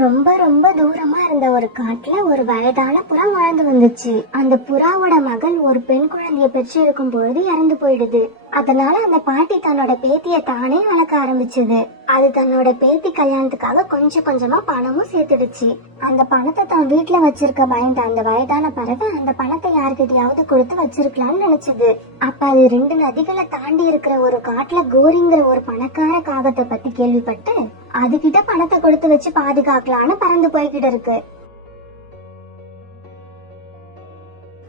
ரொம்ப ரொம்ப தூரமா இருந்த ஒரு காட்டுல ஒரு வயதான புறா வாழ்ந்து வந்துச்சு. அந்த புறாவோட மகள் ஒரு பெண் குழந்தைய பெற்று இருக்கும் பொழுது இறந்து போயிடுது. அதனால அந்த பாட்டி தன்னோட பேத்திய தானே வளர்க்க ஆரம்பிச்சது. அது தன்னோட பேத்தி கல்யாணத்துக்காக கொஞ்சம் கொஞ்சமா பணமும் சேர்த்துடுச்சு. அந்த பணத்தை தான் வீட்டுல வச்சிருக்க பயந்த அந்த வயதான பறவை அந்த பணத்தை யாருக்கிட்டையாவது கொடுத்து வச்சிருக்கலாம்னு நினைச்சது. அப்ப அது 2 நதிகளை தாண்டி இருக்கிற ஒரு காட்டுல கோரிங்கிற ஒரு பணக்கார காகத்தை பத்தி கேள்விப்பட்டு அதுகிட்ட பணத்தை கொடுத்து வச்சு பாதுகாக்கலான்னு பறந்து போய்கிட்டு இருக்கு.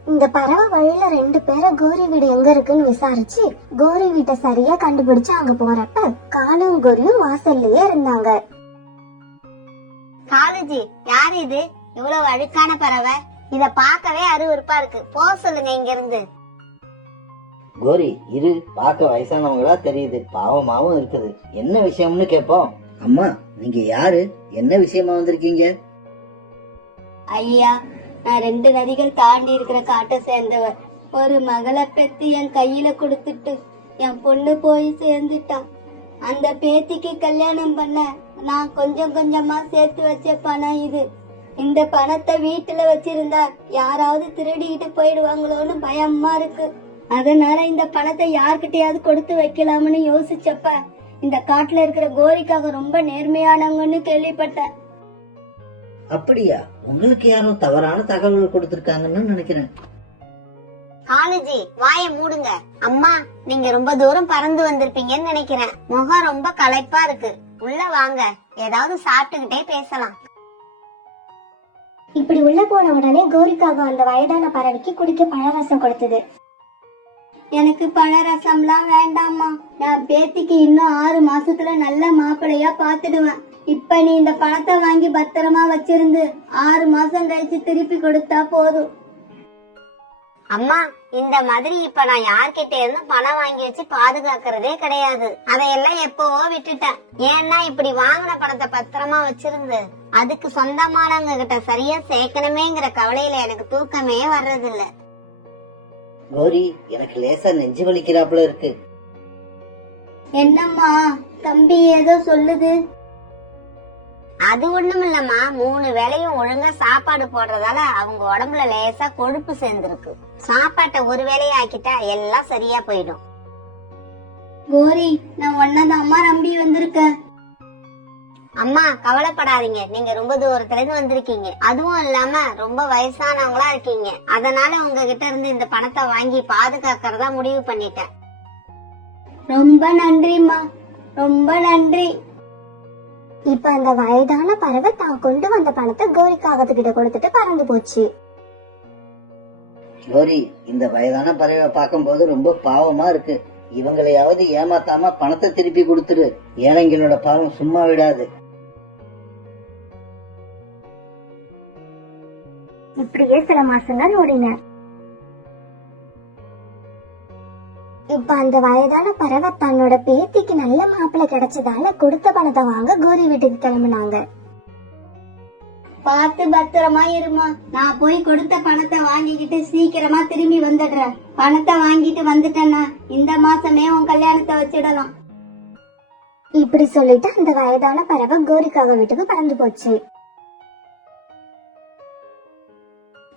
இந்த பறவை வழியில 2 பேரை கோரி வீடு எங்க இருக்குன்னு விசாரிச்சு கோரி வீட்டை சரியா கண்டுபிடிச்சு அங்க போறப்ப காலும் கோரியும் வாசல்லையே இருந்தாங்க. காலுஜி, யார் இது? இவ்வளவு அழுக்கான பறவை, இத பார்க்கவே அருவருப்பா இருக்கு. போக சொல்லுங்க இங்க இருந்து. கோரி, இரு, பார்க்க வயசானவங்களா தெரியுது, பாவமாவும் இருக்குது. என்ன விஷயம்னு கேப்போம். அம்மா, நீங்க யாரு? என்ன விஷயமா வந்திருக்கீங்க? ஐயா, நான் 2 நதிகள் தாண்டி இருக்கிற காட்டை சேர்ந்தவர். ஒரு மகளை பெத்து என் கையில கொடுத்துட்டு என் பொண்ணு போய் சேர்ந்துட்டான். அந்த பேத்திக்கு கல்யாணம் பண்ண நான் கொஞ்சம் கொஞ்சமா சேர்த்து வச்ச பணம் இது. இந்த பணத்தை வீட்டுல வச்சிருந்தா யாராவது திருடிக்கிட்டு போயிடுவாங்களோன்னு பயமா இருக்கு. அதனால இந்த பணத்தை யார்கிட்டயாவது கொடுத்து வைக்கலாம்னு யோசிச்சப்ப இந்த காட்டுல இருக்கிற கோரிக்காக ரொம்ப நேர்மையானவங்கன்னு கேள்விப்பட்டேன். அப்படியா? உங்களுக்கு யாரும் தவறான தகவல்கள் கொடுத்திருக்காங்கன்னு நினைக்கிறேன். காலுஜி, வாயை மூடுங்க. அம்மா, நீங்க ரொம்ப தூரம் பறந்து வந்திருப்பீங்கன்னு நினைக்கிறேன். முகம் ரொம்ப களைப்பா இருக்கு. உள்ள வாங்க, ஏதாவது சாப்பிட்டுக்கிட்டே பேசலாம். இப்படி உள்ள போன உடனே கோரிக்காக அந்த வயதான பறவைக்கு குடிக்க பழரசம் கொடுத்தது. எனக்கு பழரசம்லாம் வேண்டாம்மா. நான் பேத்திக்கு இன்னும் 6 மாசத்துல நல்ல மாப்பிள்ளையா பாத்துடுவேன். இப்ப நீ இந்த பணத்தை வாங்கி பத்திரமா வச்சிருந்து 6 மாசம் கழிச்சு திருப்பி கொடுத்தா போதும். அம்மா, இந்த மாதிரி இப்ப நான் யார்கிட்ட இருந்து பணம் வாங்கி வச்சு பாதுகாக்கிறதே கிடையாது. அதையெல்லாம் எப்பவோ விட்டுட்டேன். ஏன்னா இப்படி வாங்கின பணத்தை பத்திரமா வச்சிருந்து அதுக்கு சொந்தமானவங்க கிட்ட சரியா சேர்க்கணுமேங்கிற கவலையில எனக்கு தூக்கமே வர்றதில்ல. கோரி, எனக்கு லேசா நெஞ்சு வலிக்கிறாப்புல இருக்கு. என்னம்மா, தம்பி ஏதோ சொல்லுது? அது ஒண்ணும் இல்லம்மா, 3 வேளையும் ஒழுங்கா சாப்பாடு போடுறதால அவங்க உடம்புல லேசா கொழுப்பு சேர்ந்திருக்கு. சாப்பாட்டை ஒரு வேளையை ஆக்கிட்டா எல்லாம் சரியா போயிடும். கோரி, நான் ஒன்னதாம்மா நம்பி வந்திருக்கேன். அம்மா, கவலைப்படாதீங்க. நீங்க ரொம்ப தூரத்துல இருந்து வந்திருக்கீங்க. அதுவும் இல்லாம ரொம்ப வயசானவங்களா இருக்கீங்க. அதனால உங்ககிட்ட இருந்து இந்த பணத்தை வாங்கி பாதுகாக்கிறதா முடிவு பண்ணிட்டேன். ரொம்ப நன்றிம்மா, ரொம்ப நன்றி. இப்ப அந்த வயதான பறவை தான் கொண்டு வந்த பணத்தை கோரிக்காகத்துக்கிட்ட கொடுத்துட்டு பறந்து போச்சு. கோரி, இந்த வயதான பறவை பார்க்கும்போது ரொம்ப பாவமா இருக்கு. இவங்களையாவது ஏமாத்தாம பணத்தை திருப்பி கொடுத்துரு. ஏழைங்களோட பாவம் சும்மா விடாது. இப்படியே சில மாசங்கள் ஓடின. இப்ப அந்த வயதான பறவை தன்னோட பேத்திக்கு நல்ல மாப்பிள்ளை கிடைச்சதால கொடுத்த பணத்தை வாங்க கோரி வீட்டுக்கு கிளம்பினாங்க. பார்த்து பத்திரமா இருமா. நான் போய் கொடுத்த பணத்தை வாங்கிக்கிட்டு சீக்கிரமா திரும்பி வந்துடுறேன். பணத்தை வாங்கிட்டு வந்துட்டேன்னா இந்த மாசமே உன் கல்யாணத்தை வச்சிடலாம். இப்படி சொல்லிட்டு அந்த வயதான பறவை கோரிக்காக வீட்டுக்கு பறந்து போச்சு.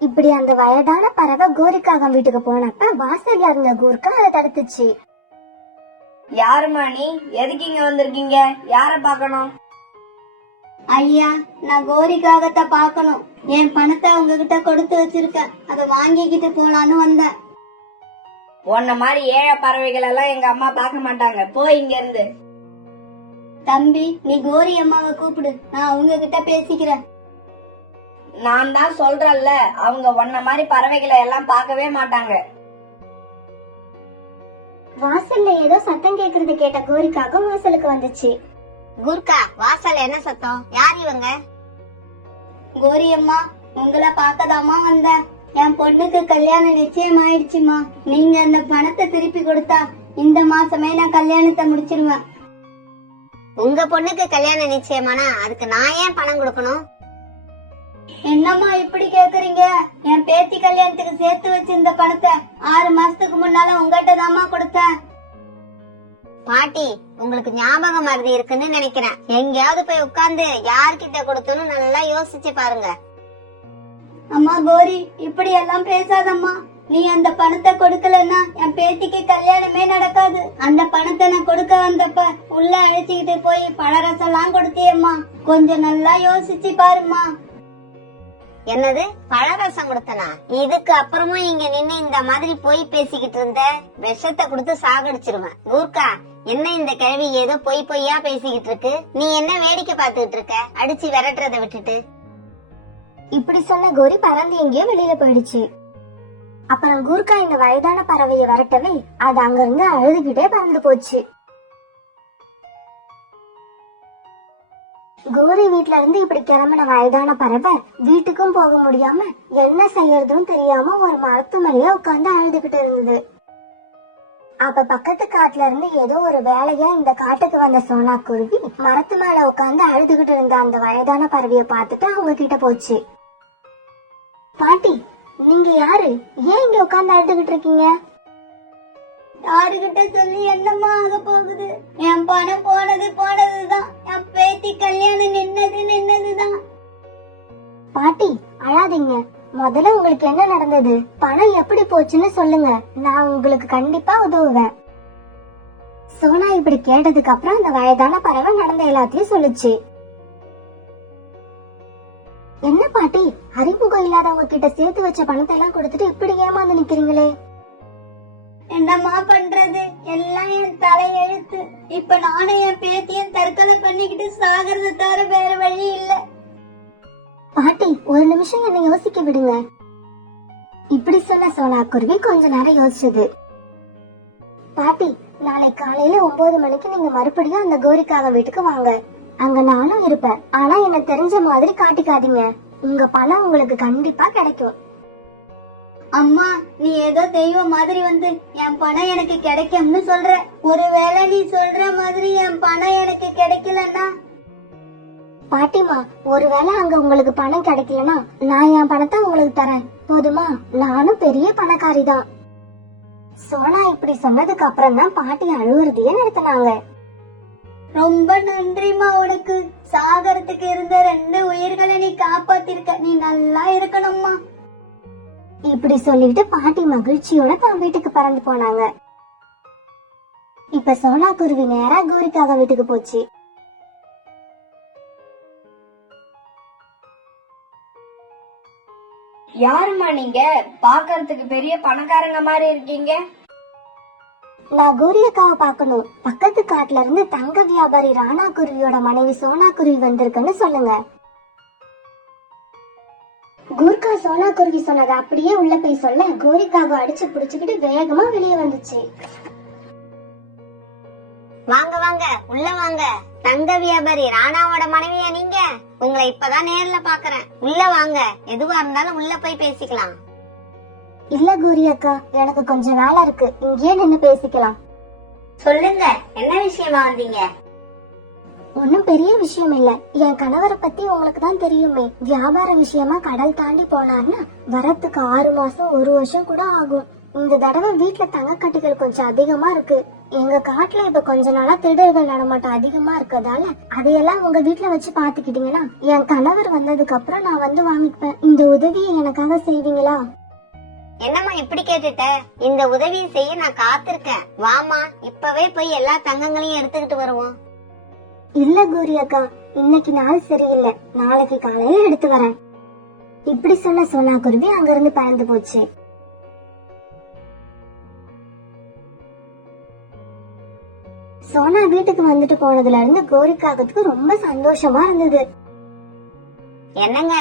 இப்படி அந்த வயதான பறவை கோரிக்காக வீட்டுக்கு போனப்ப வாசல்ல இருந்த கூர்க்கா அதை தடுத்துச்சு. யாருமா நீ? எதுக்கு இங்க வந்திருக்கீங்க? யார பாக்கணும்? ஐயா, நான் கோரிக்காகத்தை பாக்கணும். என் பணத்தை உங்ககிட்ட கொடுத்து வச்சிருக்கேன். அதை வாங்கிக்கிட்டு போலான்னு வந்தேன். உன்ன மாதிரி ஏழை பறவைகள் எல்லாம் எங்க அம்மா பார்க்க மாட்டாங்க. போய் இங்க இருந்து. தம்பி, நீ கோரி அம்மாவை கூப்பிடு, நான் உங்ககிட்ட பேசிக்கிறேன். நான் தான் சொல்றேன்ல, அவங்க உன்ன மாதிரி பறவைகளை எல்லாம் பார்க்கவே மாட்டாங்க. வாசல்ல ஏதோ சத்தம் கேக்குறது கேட்ட கோரிக்காக வாசலுக்கு வந்துச்சு. குர்கா, வாசல் என்ன சத்தம்? யார் இவங்க? கோரி அம்மா, உங்களை பார்க்கதாமா வந்தேன். என் பொண்ணுக்கு கல்யாணம் நிச்சயம் ஆயிடுச்சுமா. நீங்க அந்த பணத்தை திருப்பி கொடுத்தா இந்த மாசமே நான் கல்யாணத்தை முடிச்சிருவேன். உங்க பொண்ணுக்கு கல்யாணம் நிச்சயமானா அதுக்கு நான் ஏன் பணம் கொடுக்கணும்? என்னம்மா இப்படி கேக்குறீங்க? என் பேத்தி கல்யாணத்துக்கு சேர்த்து வச்சிருந்த பணத்தை 6 மாசத்துக்கு முன்னால உங்ககிட்ட தாமா கொடுத்தேன். பாட்டி, உங்களுக்கு ஞாபக மறதி இருக்குன்னு நினைக்கிறேன். எங்கேயாவது போய் உட்கார்ந்து யார்கிட்ட கொடுத்தோன்னு நல்லா யோசிச்சு பாருங்க. அம்மா கோரி, இப்படி எல்லாம் பேசாதம்மா. நீ அந்த பணத்தை கொடுக்கலன்னா என் பேத்திக்கு கல்யாணமே நடக்காது. அந்த பணத்தை நான் கொடுக்க வந்தப்ப உள்ள அழைச்சிக்கிட்டு போய் பழரசம் எல்லாம் கொடுத்தியம்மா. கொஞ்சம் நல்லா யோசிச்சு பாருமா. என்னது, பழரசம் கொடுத்தனா? இதுக்கு அப்புறமும் இங்க நின்னு இந்த மாதிரி போய் பேசிக்கிட்டு இருந்த விஷத்தை கொடுத்து சாகடிச்சிருவேன். கூர்க்கா, என்ன இந்த கிழவி ஏதோ பொய்யா பேசிக்கிட்டு இருக்கு? நீ என்ன வேடிக்கை பார்த்துக்கிட்டு இருக்க? அடிச்சு விரட்டுறத விட்டுட்டு. இப்படி சொன்ன கோரி பறந்து எங்கேயோ வெளியில போயிடுச்சு. அப்புறம் கூர்க்கா இந்த வயதான பறவையை விரட்டவே அது அங்கிருந்து அழுதுகிட்டே பறந்து போச்சு. கோரி வீட்ல இருந்து இப்படி கிளம்பின வயதான பறவை வீட்டுக்கும் போக முடியாம என்ன செய்யறதுன்னு தெரியாம ஒரு மரத்து மேலேயே உட்கார்ந்து அழுதுகிட்டு இருந்தது. அப்ப பக்கத்து காட்டுல இருந்து ஏதோ ஒரு வேலையா இந்த காட்டுக்கு வந்த சோனா குருவி மரத்து மேல உட்கார்ந்து அழுதுகிட்டு இருந்த அந்த வயதான பறவையை பார்த்துட்டு அவங்க கிட்ட போச்சு. பாட்டி, நீங்க யாரு? ஏன் இங்க உட்கார்ந்து அழுதுகிட்டு இருக்கீங்க? யாருகிட்ட சொல்லி என்னம்மா ஆக போகுது? என் பணம் போனதுதான். என் பேத்தி கல்யாணம் நின்னதுதான். பாட்டி, அழாதீங்க. முதல்ல உங்களுக்கு என்ன நடந்தது? பணம் எப்படி போச்சுன்னு சொல்லுங்க. நான் உங்களுக்கு கண்டிப்பா உதவுவேன். சோனா இப்படி கேட்டதுக்கு அப்புறம் அந்த வயதான பறவை நடந்த எல்லாத்தையும் சொல்லுச்சு. என்ன பாட்டி, அறிமுகம் இல்லாதவங்க கிட்ட சேர்த்து வச்ச பணத்தை எல்லாம் கொடுத்துட்டு இப்படி ஏமாந்து நிக்கிறீங்களே? என்னம்மா பண்றது? எல்லாம் என் தலையெழுத்து. இப்ப நானும் என் பேத்தியும் தற்கொலை பண்ணிக்கிட்டு சாகிறத தவிர வேற வழி இல்ல. பாட்டி, ஒரு நிமிஷம் என்ன யோசிக்க விடுங்க. இப்படி சொன்ன சோனா குருவி கொஞ்ச நேரம் யோசிச்சது. பாட்டி, நாளை காலையில 9 மணிக்கு நீங்க மறுபடியும் அந்த கோரிக்காக வீட்டுக்கு வாங்க. அங்க நானும் இருப்பேன். ஆனா என்ன தெரிஞ்ச மாதிரி காட்டிக்காதீங்க. உங்க பணம் உங்களுக்கு கண்டிப்பா கிடைக்கும். அம்மா, நீ ஏதோ தெய்வம் மாதிரி வந்து என் பணம் எனக்கு கிடைக்கும்னு சொல்ற. ஒருவேளை நீ சொல்ற மாதிரி என் பணம் எனக்கு கிடைக்கலன்னா? பாட்டிமா, ஒருவேளை அங்க உங்களுக்கு பணம் கிடைக்கலனா நான் என் பணத்தை உங்களுக்கு தரேன். போதுமா? நானும் பெரிய பணக்காரி தான். சோனா இப்படி சொன்னதுக்கு அப்புறம் தான் பாட்டி அழுவுறதையே நிறுத்தினாங்க. ரொம்ப நன்றிமா உனக்கு. சாகரத்துக்கு இருந்த 2 உயிர்களை நீ காப்பாத்திருக்க. நீ நல்லா இருக்கணும்மா. இப்படி சொல்லிட்டு பாட்டி மகிழ்ச்சியோட தான் வீட்டுக்கு பறந்து போனாங்க. இப்ப சோனா குருவி நேரா கோரிக்காக வீட்டுக்கு போச்சு. யாருமா நீங்க? பாக்குறதுக்கு பெரிய பணக்காரங்க மாதிரி இருக்கீங்க. நான் கோரியக்காவை பார்க்கணும். பக்கத்து காட்டுல இருந்து தங்க வியாபாரி ராணா குருவியோட மனைவி சோனா குருவி வந்திருக்குன்னு சொல்லுங்க. கூர்க்கா சோனா குருவி சொன்னதை அப்படியே உள்ள போய் சொல்ல கோரிக்காவை அடிச்சு புடிச்சுக்கிட்டு வேகமா வெளியே வந்துச்சு. வாங்க வாங்க, உள்ள வாங்க. தங்க வியாபாரி ராணாவோட மனைவியா நீங்க? உங்களை இப்பதான் நேர்ல பாக்குறேன். உள்ள வாங்க, எதுவா இருந்தாலும் உள்ள போய் பேசிக்கலாம். இல்ல கோரி அக்கா, எனக்கு கொஞ்சம் வேலை இருக்கு. இங்கேயே நின்னு பேசிக்கலாம். சொல்லுங்க, என்ன விஷயமா வந்தீங்க? ஒன்னும் பெரிய விஷயம் இல்ல. என் கணவரை பத்தி உங்களுக்கு தான் தெரியுமே. வியாபார விஷயமா கடல் தாண்டி போனார்னா வரத்துக்கு 6 மாசம் 1 வருஷம் கூட ஆகும். இந்த தடவை வீட்டுல தங்க கட்டிகள் கொஞ்சம் அதிகமா இருக்கு. எங்க காட்டுல இப்ப கொஞ்ச நாளா திருடர்கள் நடமாட்டம் அதிகமா இருக்கதால அதையெல்லாம் உங்க வீட்டுல வச்சு பாத்துக்கிட்டீங்கன்னா என் கணவர் வந்ததுக்கு அப்புறம் நான் வந்து வாங்கிப்பேன். இந்த உதவியை எனக்காக செய்வீங்களா? என்னம்மா இப்படி கேட்டுட்ட? இந்த உதவியை செய்ய நான் காத்திருக்கேன். வாமா, இப்பவே போய் எல்லா தங்கங்களையும் எடுத்துக்கிட்டு வருவோம். இல்ல கோரி அக்கா, இன்னைக்கு நாள் சரியில்லை. நாளைக்கு காலையில எடுத்து வரேன். இப்படி சொன்ன சோனா குருவி அங்கிருந்து பறந்து போச்சு. சோனா வீட்டுக்கு வந்துட்டு போனதுல இருந்து கோரிக்காகத்துக்கு ரொம்ப சந்தோஷமா இருந்தது. என்னங்க,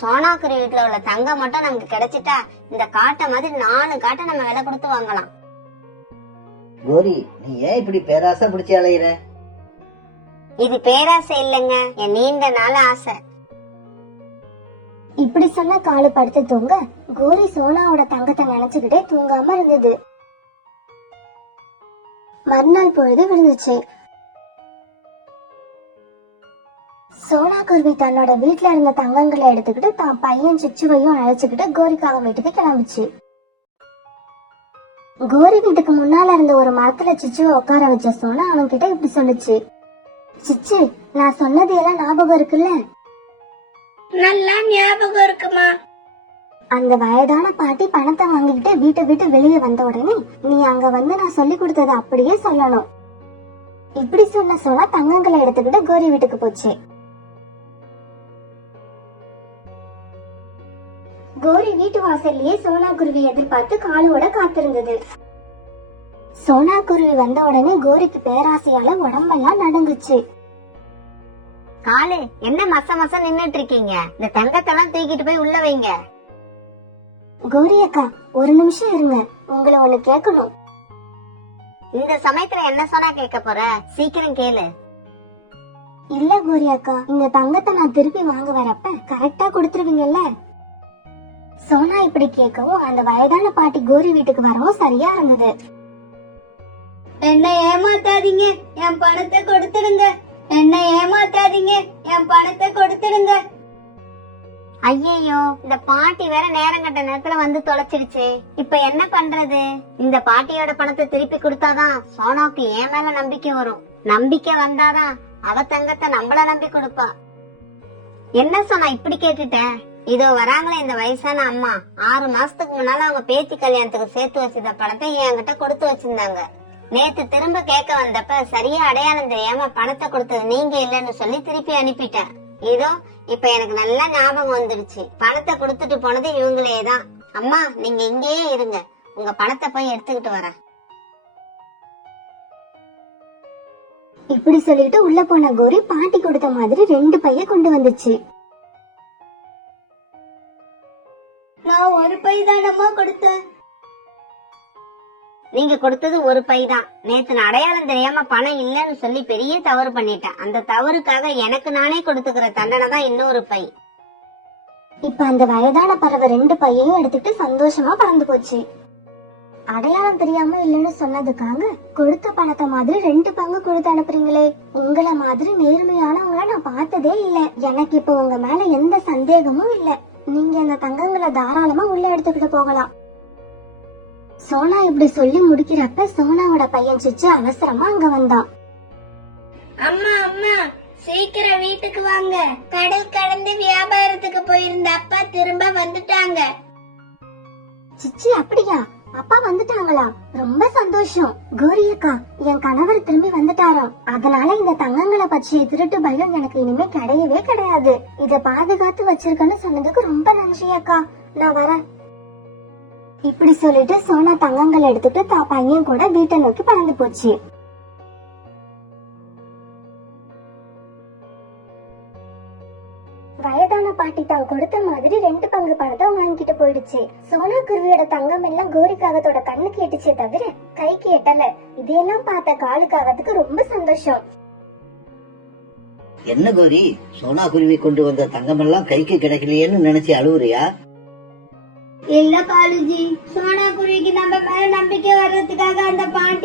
சோனாக்குரி வீட்டுல உள்ள தங்கம் மட்டும் நமக்கு கிடைச்சிட்டா இந்த காட்டை மாதிரி 4 காட்டை நம்ம விலை கொடுத்து வாங்கலாம். கோரி, நீ ஏன் இப்படி பேராசை பிடிச்சி அலையிற? இது பேராசை இல்லைங்க, என் நீண்ட நாள் ஆசை. இப்படி சொன்ன காலு படுத்து தூங்க கோரி சோனாவோட தங்கத்தை நினைச்சுக்கிட்டே தூங்காம இருந்தது. மறுநாள் பொழுது விழுந்துச்சு. சோனா குருவி தன்னோட வீட்டுல இருந்த தங்கங்களை எடுத்துக்கிட்டு தான் பையன் சிச்சுவையும் அழைச்சுக்கிட்டு கோரிக்காக வீட்டுக்கு கிளம்பிச்சு. கோரி வீட்டுக்கு முன்னால இருந்த ஒரு மரத்துல சிச்சுவை உட்கார வச்ச சோனா அவன் கிட்ட இப்படி சொல்லுச்சு. சிச்சு, நான் சொன்னது எல்லாம் ஞாபகம் இருக்குல்ல? நல்லா ஞாபகம் இருக்குமா? அந்த வயதான பாட்டி பணத்தை வாங்கிக்கிட்டு வீட்டை விட்டு வெளியே வந்த உடனே நீ அங்க வந்து நான் சொல்லி கொடுத்ததை அப்படியே சொல்லணும். இப்படி சொன்ன சோனா தங்கங்களை எடுத்துக்கிட்டு கோரி வீட்டுக்கு போச்சு. கோரி வீட்டு வாசல்லையே சோனா குருவி எதிர்பார்த்து காலோட காத்திருந்தது. சோனா குருவி வந்த உடனே கோரிக்கு பேராசையால உடம்பெல்லாம் நடுங்குச்சு. காலு, என்ன மச மச நின்னுட்டு இருக்கீங்க? இந்த தங்கத்தெல்லாம் தூக்கிட்டு போய் உள்ள வைங்க. கோரி அக்கா, ஒரு நிமிஷம் இருங்க, உங்களை ஒண்ணு கேட்கணும். இந்த சமயத்துல என்ன சொன்னா கேட்க போற? சீக்கிரம் கேளு. இல்ல கோரி அக்கா, இந்த தங்கத்தை நான் திருப்பி வாங்க வரப்ப கரெக்டா கொடுத்துருவீங்கல்ல? சோனா இப்படி கேட்கவும் அந்த வயதான பாட்டி கோரி வீட்டுக்கு வரவும் சரியா இருந்தது. என்ன ஏமாத்தாதீங்க, என் பணத்தை கொடுத்துடுங்க. என்ன ஏமாத்தாதீங்க, என் பணத்தை கொடுத்துடுங்க. ஐயையோ, இந்த பாட்டி வேற நேரம் கட்ட நேரத்துல வந்து தொலைச்சிருச்சு. இப்ப என்ன பண்றது? இந்த பாட்டியோட பணத்தை திருப்பி கொடுத்தாதான் சோனாவுக்கு என் மேல நம்பிக்கை வரும். நம்பிக்கை வந்தாதான் அவ தங்கத்தை நம்மள நம்பி கொடுப்பா. என்ன சொன்னா இப்படி கேட்டுட்ட? இதோ வராங்களே இந்த வயசான அம்மா. 6 மாசத்துக்கு முன்னால அவங்க பேத்தி கல்யாணத்துக்கு சேர்த்து வச்சிருந்த பணத்தை என்கிட்ட கொடுத்து வச்சிருந்தாங்க. நேத்து திரும்ப கேட்க வந்தப்ப சரியா அடையாளம் தெரியாம பணத்தை கொடுத்தது நீங்க இல்லன்னு சொல்லி திருப்பி அனுப்பிட்டேன். இதோ இப்ப எனக்கு நல்லா ஞாபகம் வந்துடுச்சு. பணத்தை கொடுத்துட்டு போனது இவங்களேதான். அம்மா, நீங்க இங்கேயே இருங்க, உங்க பணத்தை போய் எடுத்துக்கிட்டு வரேன். இப்படி சொல்லிட்டு உள்ள போன கோரி பாட்டி கொடுத்த மாதிரி 2 பைய கொண்டு வந்துச்சு. நான் ஒரு பை தானம்மா கொடுத்தேன். நீங்க கொடுத்தது ஒரு பை தான். நேத்து நான் அடையாளம் தெரியாம பணம் இல்லன்னு சொல்லி பெரிய தவறு பண்ணிட்டேன். அந்த தவறுக்காக எனக்கு நானே கொடுத்துக்கிற தண்டனை தான் இன்னொரு பை. இப்ப அந்த வயதான பறவை 2 பையையும் எடுத்துட்டு சந்தோஷமா பறந்து போச்சு. அடையாளம் தெரியாம இல்லன்னு சொன்னதுக்காக கொடுத்த பணத்தை மாதிரி 2 பங்கு கொடுத்து அனுப்புறீங்களே, உங்களை மாதிரி நேர்மையானவங்கள நான் பார்த்ததே இல்ல. எனக்கு இப்ப உங்க மேல எந்த சந்தேகமும் இல்ல. நீங்க அந்த தங்கங்களை தாராளமா உள்ள எடுத்துக்கிட்டு போகலாம். சோனா இப்படி சொல்லி முடிக்கிறப்ப சோனாவோட பையன் சிச்சு அவசரமா அங்க வந்தான். அம்மா அம்மா, சீக்கிரம் வீட்டுக்கு வாங்க. கடல் கடந்து வியாபாரத்துக்கு போயிருந்த அப்பா திரும்ப வந்துட்டாங்க. சிச்சி, அப்படியா? அப்பா வந்துட்டாங்களா? ரொம்ப சந்தோஷம். கோரி அக்கா, என் கணவர் திரும்பி வந்துட்டாராம். அதனால இந்த தங்கங்களை பற்றிய திருட்டு பயம் எனக்கு இனிமே கிடையவே கிடையாது. இத பாதுகாத்து வச்சிருக்கேன்னு சொன்னதுக்கு ரொம்ப நன்றி அக்கா. நான் வரேன். இப்படி சொல்லிட்டு சோனா தங்கங்களை எடுத்துட்டு தான் பையன் கூட வீட்டை நோக்கி பறந்து போச்சு. வயதான பாட்டி தான் கொடுத்த மாதிரி 2 பங்கு பணத்தை வாங்கிட்டு போயிடுச்சு. சோனா குருவியோட தங்கம் எல்லாம் கோரிக்காகத்தோட கண்ணுக்கு எட்டுச்சே தவிர கைக்கு எட்டல. இதையெல்லாம் பார்த்த காலுக்காகத்துக்கு ரொம்ப சந்தோஷம். என்ன கோரி, சோனா குருவி கொண்டு வந்த தங்கமெல்லாம் கைக்கு கிடைக்கலையேன்னு நினைச்சு அழுவுறியா? இல்ல பாலுஜி, சோனா குருவிக்கு நம்ம மேல நம்பிக்கை வர்றதுக்காக அந்த பானை